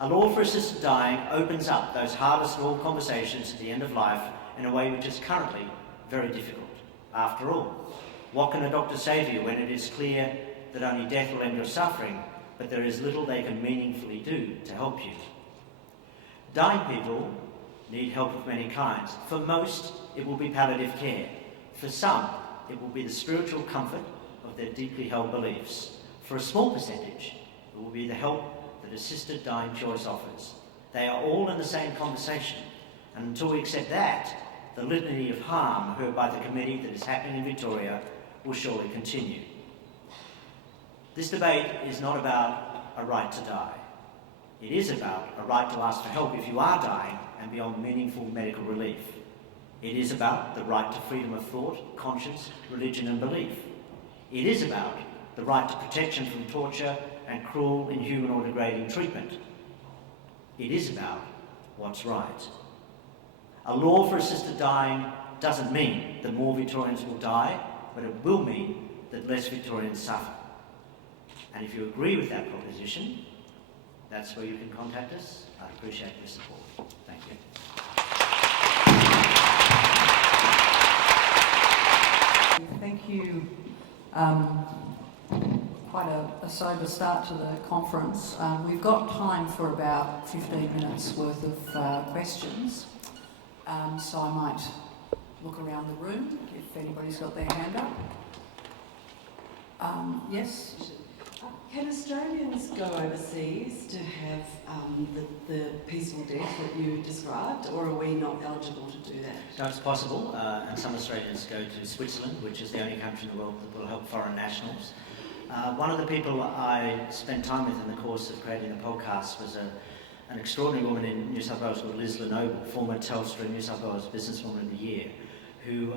A law for assisted dying opens up those hardest of all conversations at the end of life in a way which is currently very difficult. After all, what can a doctor say to you when it is clear that only death will end your suffering, but there is little they can meaningfully do to help you? Dying people need help of many kinds. For most, it will be palliative care. For some, it will be the spiritual comfort of their deeply held beliefs. For a small percentage, it will be the help that assisted dying choice offers. They are all in the same conversation, and until we accept that, the litany of harm heard by the committee that is happening in Victoria will surely continue. This debate is not about a right to die. It is about a right to ask for help if you are dying and beyond meaningful medical relief. It is about the right to freedom of thought, conscience, religion and belief. It is about the right to protection from torture and cruel, inhuman or degrading treatment. It is about what's right. A law for assisted dying doesn't mean that more Victorians will die, but it will mean that less Victorians suffer. And if you agree with that proposition, that's where you can contact us. I'd appreciate your support. Thank you. you. Quite a sober start to the conference. We've got time for about 15 minutes worth of questions. So I might look around the room if anybody's got their hand up. Yes? Can Australians go overseas to have the peaceful death that you described, or are we not eligible to do that? So it's possible, and some Australians go to Switzerland, which is the only country in the world that will help foreign nationals. One of the people I spent time with in the course of creating the podcast was an extraordinary woman in New South Wales called Liz Lenoble, former Telstra New South Wales Businesswoman of the Year, who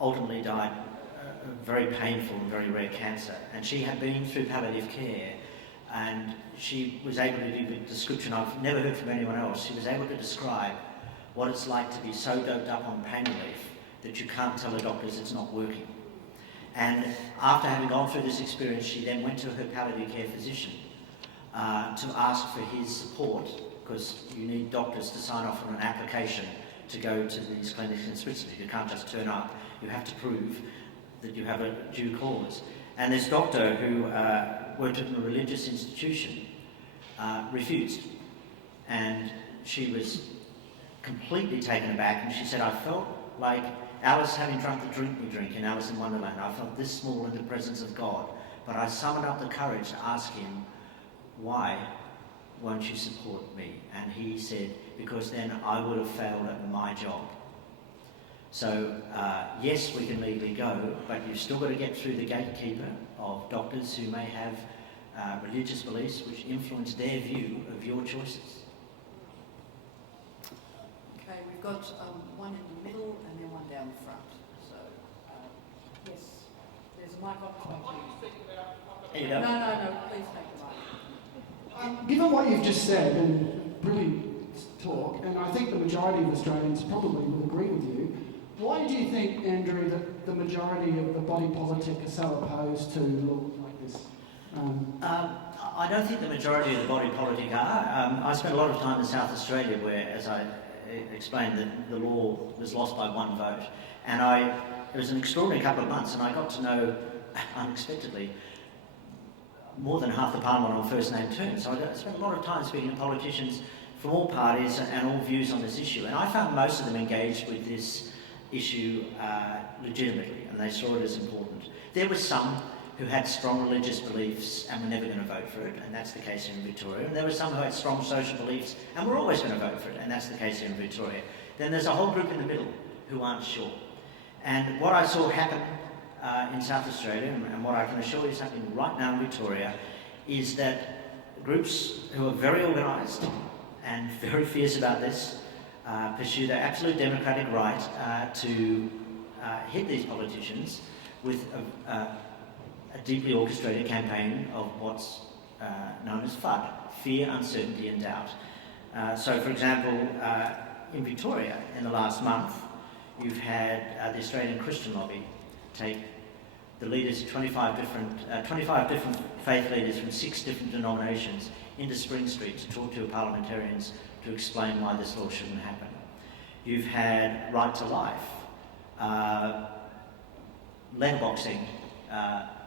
ultimately died of very painful and very rare cancer. And she had been through palliative care, and she was able to give a description I've never heard from anyone else. She was able to describe what it's like to be so doped up on pain relief that you can't tell the doctors it's not working. And after having gone through this experience, she then went to her palliative care physician to ask for his support, because you need doctors to sign off on an application to go to these clinics in Switzerland. You can't just turn up. You have to prove that you have a due cause. And this doctor who worked in a religious institution refused. And she was completely taken aback, and she said, I felt like Alice having drunk the drink we drink in Alice in Wonderland. I felt this small in the presence of God, but I summoned up the courage to ask him, why won't you support me? And he said, because then I would have failed at my job. So yes, we can legally go, but you've still got to get through the gatekeeper of doctors who may have religious beliefs which influence their view of your choices. Okay, we've got one in the middle and then one down the front. So, yes, there's a mic on. There you go. No, please take the mic. Given what you've just said, and brilliant talk, and I think the majority of Australians probably would agree with you, why do you think, Andrew, that the majority of the body politic are so opposed to laws like this? I don't think the majority of the body politic are. I spent a lot of time in South Australia where, as I explained, the law was lost by one vote. And it was an extraordinary couple of months, and I got to know, unexpectedly, more than half the parliament on first name terms. So I spent a lot of time speaking to politicians from all parties and all views on this issue. And I found most of them engaged with this issue legitimately, and they saw it as important. There were some who had strong religious beliefs and were never going to vote for it, and that's the case here in Victoria. And there were some who had strong social beliefs and were always going to vote for it, and that's the case here in Victoria. Then there's a whole group in the middle who aren't sure. And what I saw happen in South Australia, and what I can assure you is happening right now in Victoria, is that groups who are very organised and very fierce about this pursue their absolute democratic right to hit these politicians with a deeply orchestrated campaign of what's known as FUD, fear, uncertainty and doubt. So, for example, in Victoria, in the last month, you've had the Australian Christian Lobby take the leaders, 25 different faith leaders from 6 different denominations into Spring Street to talk to parliamentarians to explain why this law shouldn't happen. You've had Right to Life, letterboxing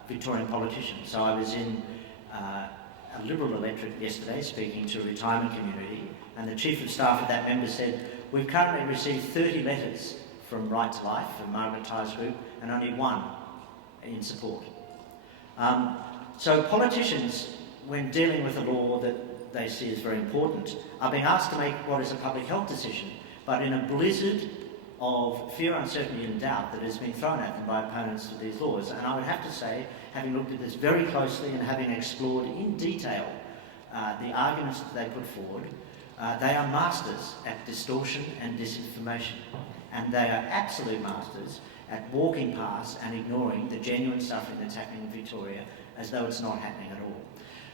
Victorian politicians. So I was in a Liberal electorate yesterday speaking to a retirement community, and the Chief of Staff of that member said, we've currently received 30 letters from Right to Life, from Margaret Tyer's group, and only 1 in support. So politicians, when dealing with a law that they see as very important, are being asked to make what is a public health decision, but in a blizzard of fear, uncertainty and doubt that has been thrown at them by opponents of these laws. And I would have to say, having looked at this very closely and having explored in detail the arguments that they put forward, they are masters at distortion and disinformation. And they are absolute masters at walking past and ignoring the genuine suffering that's happening in Victoria as though it's not happening at all.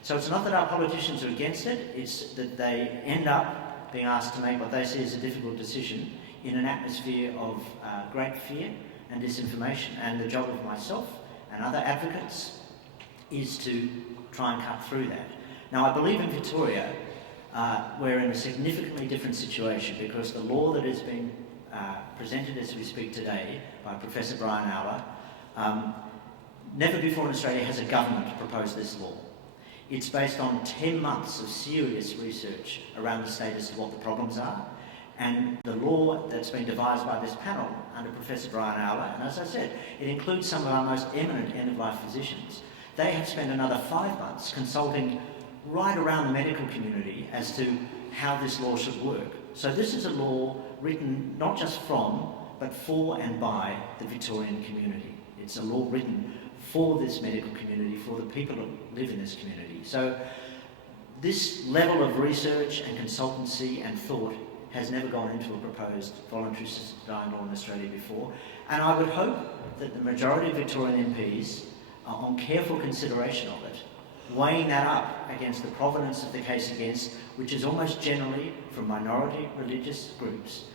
So it's not that our politicians are against it, it's that they end up being asked to make what they see as a difficult decision in an atmosphere of great fear and disinformation. And the job of myself and other advocates is to try and cut through that. Now, I believe in Victoria we're in a significantly different situation because the law that has been presented as we speak today by Professor Brian Auer, never before in Australia has a government proposed this law. It's based on 10 months of serious research around the status of what the problems are, and the law that's been devised by this panel under Professor Brian Auer, and as I said, it includes some of our most eminent end-of-life physicians. They have spent another 5 months consulting right around the medical community as to how this law should work. So this is a law written not just from, but for and by the Victorian community. It's a law written for this medical community, for the people who live in this community. So this level of research and consultancy and thought has never gone into a proposed voluntary assisted dying law in Australia before. And I would hope that the majority of Victorian MPs are on careful consideration of it, weighing that up against the provenance of the case against, which is almost generally from minority religious groups,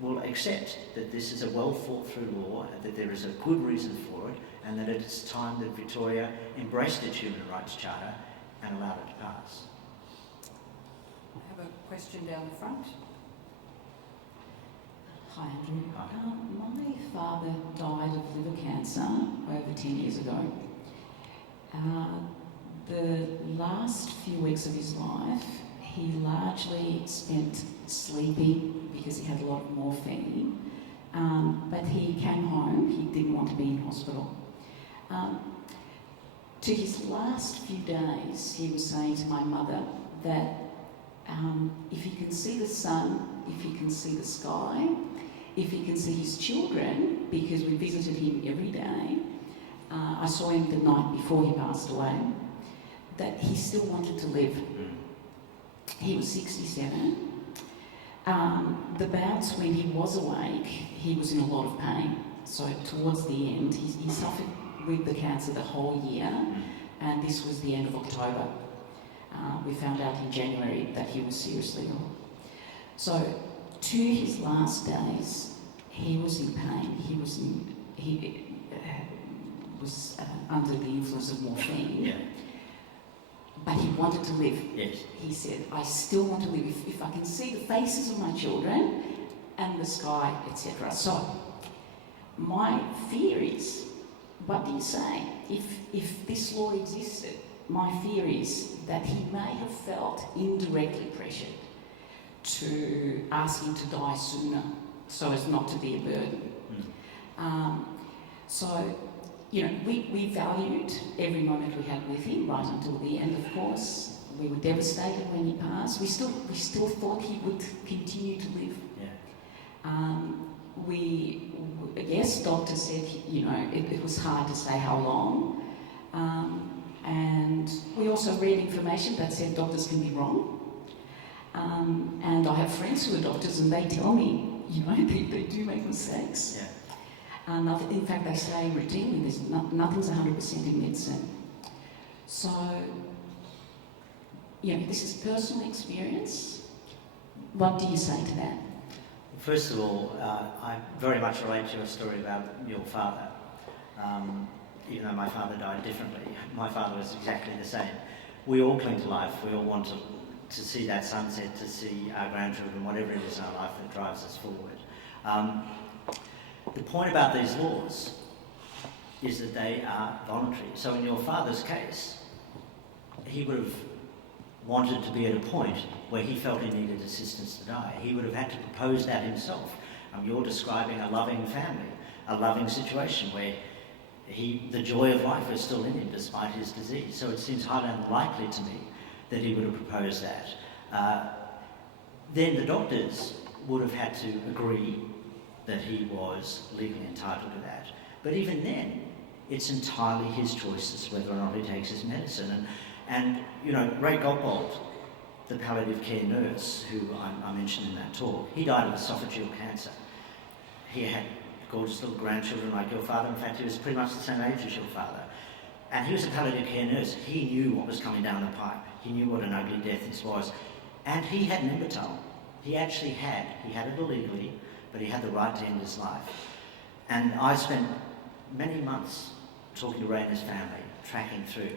will accept that this is a well thought through law and that there is a good reason for it, and that it's time that Victoria embraced its Human Rights Charter and allowed it to pass. I have a question down the front. Hi, Andrew. Hi. My father died of liver cancer over 10 years ago. The last few weeks of his life, he largely spent sleeping because he had a lot of morphine, but he came home, he didn't want to be in hospital. To his last few days, he was saying to my mother that if he can see the sun, if he can see the sky, if he can see his children, because we visited him every day, I saw him the night before he passed away, that he still wanted to live. He was 67. The bouts when he was awake, he was in a lot of pain. So towards the end, he suffered with the cancer the whole year, and this was the end of October. We found out in January that he was seriously ill. So to his last days, he was in pain. He was under the influence of morphine. Yeah. But he wanted to live. Yes. He said, I still want to live if I can see the faces of my children and the sky, etc. So, my fear is, what do you say? If this law existed, my fear is that he may have felt indirectly pressured to ask him to die sooner so as not to be a burden. So, you know, we valued every moment we had with him right until the end, of course. We were devastated when he passed. We still thought he would continue to live. Yeah. Yes, doctors said, you know, it was hard to say how long. And we also read information that said doctors can be wrong. And I have friends who are doctors and they tell me, you know, they do make mistakes. Yeah. In fact, they say routinely, nothing's 100% in medicine. So, you know, this is personal experience. What do you say to that? First of all, I very much relate to your story about your father. Even though my father died differently, my father was exactly the same. We all cling to life. We all want to see that sunset, to see our grandchildren, whatever it is in our life that drives us forward. The point about these laws is that they are voluntary. So in your father's case, he would have wanted to be at a point where he felt he needed assistance to die. He would have had to propose that himself. You're describing a loving family, a loving situation where the joy of life is still in him despite his disease. So it seems highly unlikely to me that he would have proposed that. Then the doctors would have had to agree that he was legally entitled to that. But even then, it's entirely his choice as to whether or not he takes his medicine. And you know, Ray Gottwald, the palliative care nurse who I mentioned in that talk, he died of esophageal cancer. He had gorgeous little grandchildren like your father. In fact, he was pretty much the same age as your father. And he was a palliative care nurse. He knew what was coming down the pipe. He knew what an ugly death this was. And he had an Nembutal. He had it illegally, but he had the right to end his life. And I spent many months talking to Ray and his family, tracking through.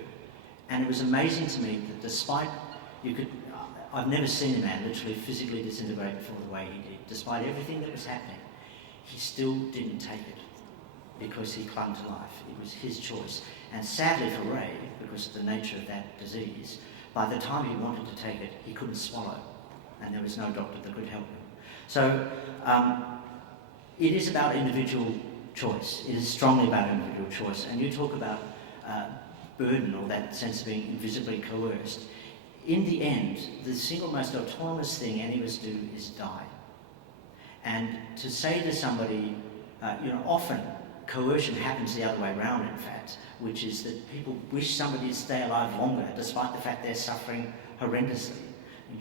And it was amazing to me that despite, I've never seen a man literally physically disintegrate before the way he did, despite everything that was happening. he still didn't take it because he clung to life. It was his choice. And sadly for Ray, because of the nature of that disease, by the time he wanted to take it, he couldn't swallow, and there was no doctor that could help him. So it is about individual choice. It is strongly about individual choice. And you talk about burden, or that sense of being invisibly coerced. In the end, the single most autonomous thing any of us do is die. And to say to somebody, often coercion happens the other way around, in fact, which is that people wish somebody to stay alive longer, despite the fact they're suffering horrendously.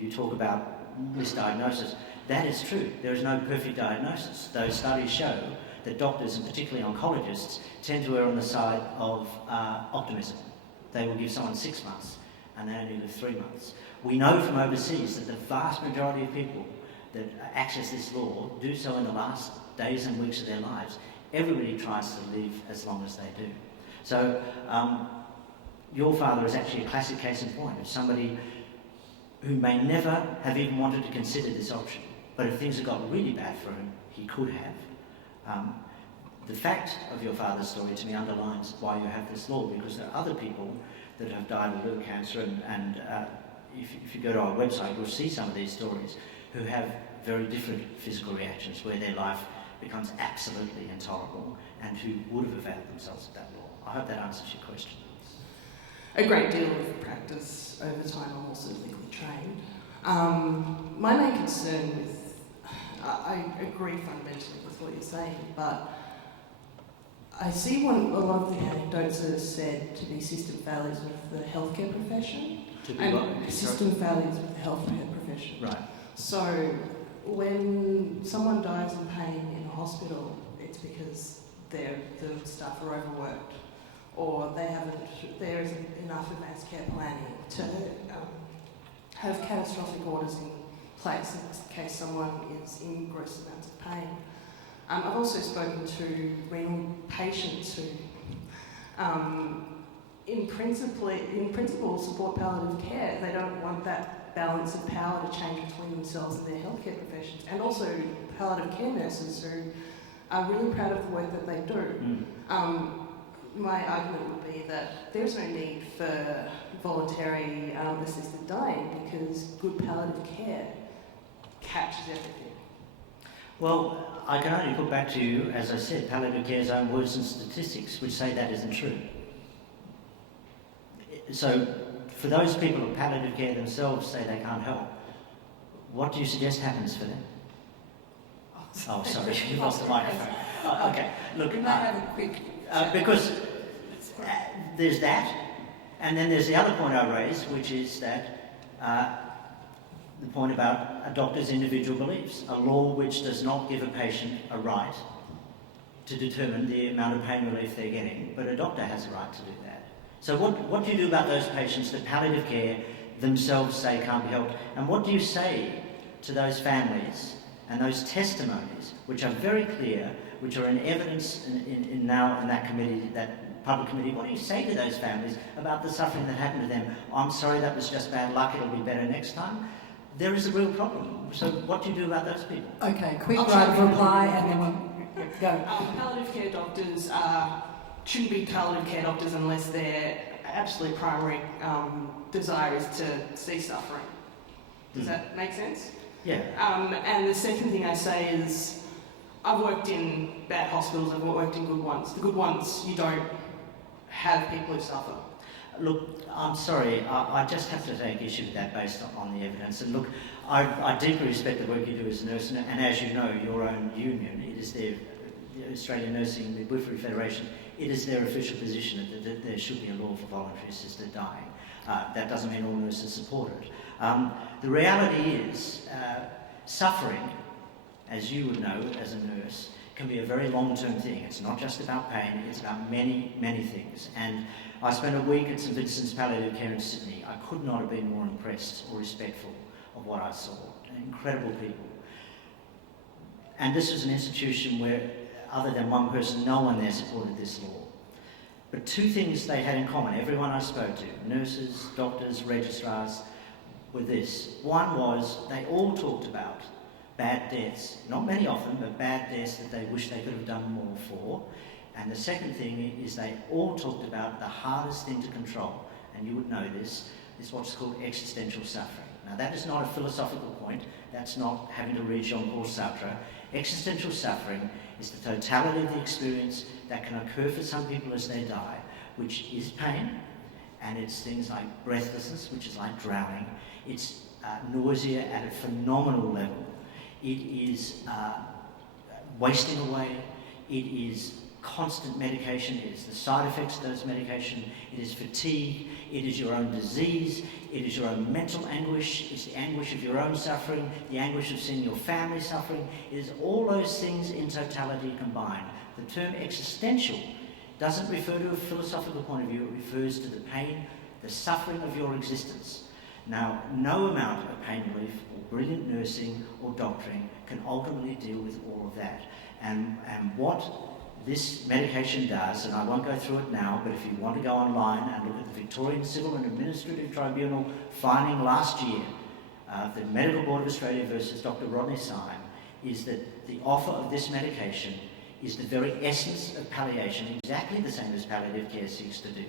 You talk about misdiagnosis. That is true. There is no perfect diagnosis. Those studies show that doctors, and particularly oncologists, tend to err on the side of optimism. They will give someone 6 months, and they only live 3 months. We know from overseas that the vast majority of people that access this law do so in the last days and weeks of their lives. Everybody tries to live as long as they do. So your father is actually a classic case in point of somebody who may never have even wanted to consider this option, but if things had got really bad for him, he could have. The fact of your father's story to me underlines why you have this law, because there are other people that have died of liver cancer, and if you go to our website, you'll see some of these stories, who have very different physical reactions, where their life becomes absolutely intolerable, and who would have availed themselves of that law. I hope that answers your question. A great deal of practice over time. I'm also legally trained. My main concern with, I agree fundamentally with what you're saying, but I see a lot of the anecdotes that are said to be system failures with the healthcare profession. To be what? System failures with the healthcare profession. Right. So when someone dies in pain in a hospital, it's because the staff are overworked, or there isn't enough advanced care planning to have catastrophic orders in place in case someone is in gross amounts of pain. I've also spoken to renal patients who, in principle, support palliative care. They don't want that balance of power to change between themselves and their healthcare professions, and also palliative care nurses who are really proud of the work that they do. My argument would be that there's no need for voluntary assisted dying, because good palliative care catches everything. Well, I can only put back to you, as I said, palliative care's own words and statistics which say that isn't true. So, for those people who palliative care themselves say they can't help, what do you suggest happens for them? Oh, sorry, you lost the microphone. Okay, look, We might have a quick... because there's that, and then there's the other point I raised, which is that the point about a doctor's individual beliefs, a law which does not give a patient a right to determine the amount of pain relief they're getting, but a doctor has a right to do that. So what do you do about those patients that palliative care themselves say can't be helped? And what do you say to those families and those testimonies, which are very clear, which are in evidence in that committee, that public committee? What do you say to those families about the suffering that happened to them? I'm sorry, that was just bad luck, it'll be better next time. There is a real problem. So what do you do about those people? Okay, quick round of reply, and then we'll go. Palliative care doctors shouldn't be palliative care doctors unless their absolute primary desire is to cease suffering. Does that make sense? Yeah. And the second thing I say is, I've worked in bad hospitals, I've worked in good ones. The good ones, you don't have people who suffer. Look, I'm sorry, I just have to take issue with that based on the evidence. And look, I deeply respect the work you do as a nurse, and as you know, your own union, it is the Australian Nursing Midwifery Federation, it is their official position that there should be a law for voluntary assisted dying. That doesn't mean all nurses support it. The reality is, suffering, as you would know as a nurse, can be a very long-term thing. It's not just about pain, it's about many, many things. And I spent a week at St Vincent's Palliative Care in Sydney. I could not have been more impressed or respectful of what I saw. Incredible people. And this was an institution where, other than one person, no one there supported this law. But two things they had in common, everyone I spoke to, nurses, doctors, registrars, were this. One was they all talked about bad deaths, not many of them, but bad deaths that they wish they could have done more for. And the second thing is they all talked about the hardest thing to control, and you would know this, is what's called existential suffering. Now that is not a philosophical point, that's not having to read Jean-Paul Sartre. Existential suffering is the totality of the experience that can occur for some people as they die, which is pain, and it's things like breathlessness, which is like drowning. It's nausea at a phenomenal level. It is wasting away. It is constant medication. It is the side effects of those medication. It is fatigue. It is your own disease. It is your own mental anguish. It's the anguish of your own suffering, the anguish of seeing your family suffering. It is all those things in totality combined. The term existential doesn't refer to a philosophical point of view. It refers to the pain, the suffering of your existence. Now, no amount of pain relief or brilliant nursing or doctoring can ultimately deal with all of that. And what this medication does, and I won't go through it now, but if you want to go online and look at the Victorian Civil and Administrative Tribunal finding last year of the Medical Board of Australia versus Dr. Rodney Syme, is that the offer of this medication is the very essence of palliation, exactly the same as palliative care seeks to do,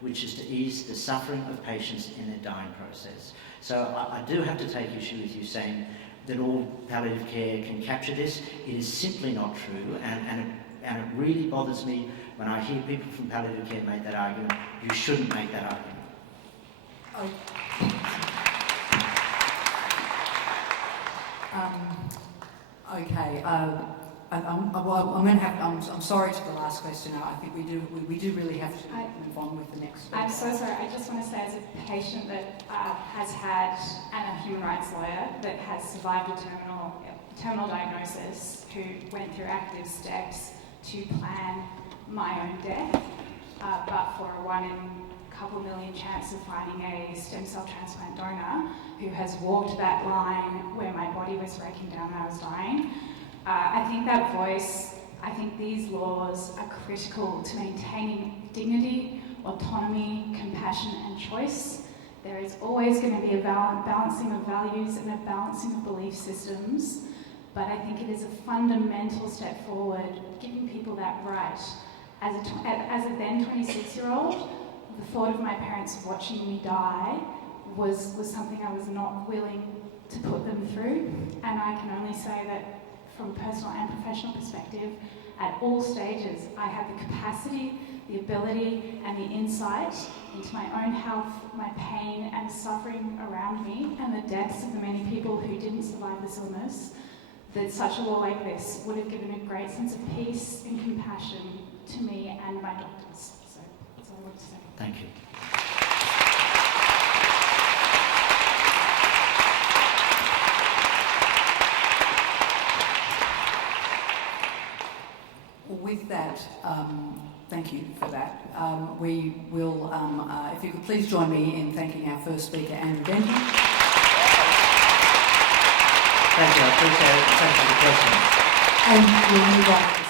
which is to ease the suffering of patients in their dying process. So I do have to take issue with you saying that all palliative care can capture this. It is simply not true, and it really bothers me when I hear people from palliative care make that argument. You shouldn't make that argument. Okay. I'm sorry to the last question now. I think we do really have to move on with the next one. I'm so sorry. I just want to say, as a patient that has had, and a human rights lawyer that has survived a terminal diagnosis, who went through active steps to plan my own death, but for a 1 in a couple million chance of finding a stem cell transplant donor who has walked that line where my body was breaking down and I was dying. I think that voice, I think these laws are critical to maintaining dignity, autonomy, compassion and choice. There is always going to be a balancing of values and a balancing of belief systems, but I think it is a fundamental step forward, giving people that right. As a then 26-year-old, the thought of my parents watching me die was something I was not willing to put them through, and I can only say that from a personal and professional perspective, at all stages, I had the capacity, the ability, and the insight into my own health, my pain and suffering around me, and the deaths of the many people who didn't survive this illness, that such a law like this would have given a great sense of peace and compassion to me and my doctors. So that's all I want to say. Thank you. With that, thank you for that. We will, if you could please join me in thanking our first speaker, Andrew Denton. Thank you, I appreciate it. Thank you for the question. And we'll move on.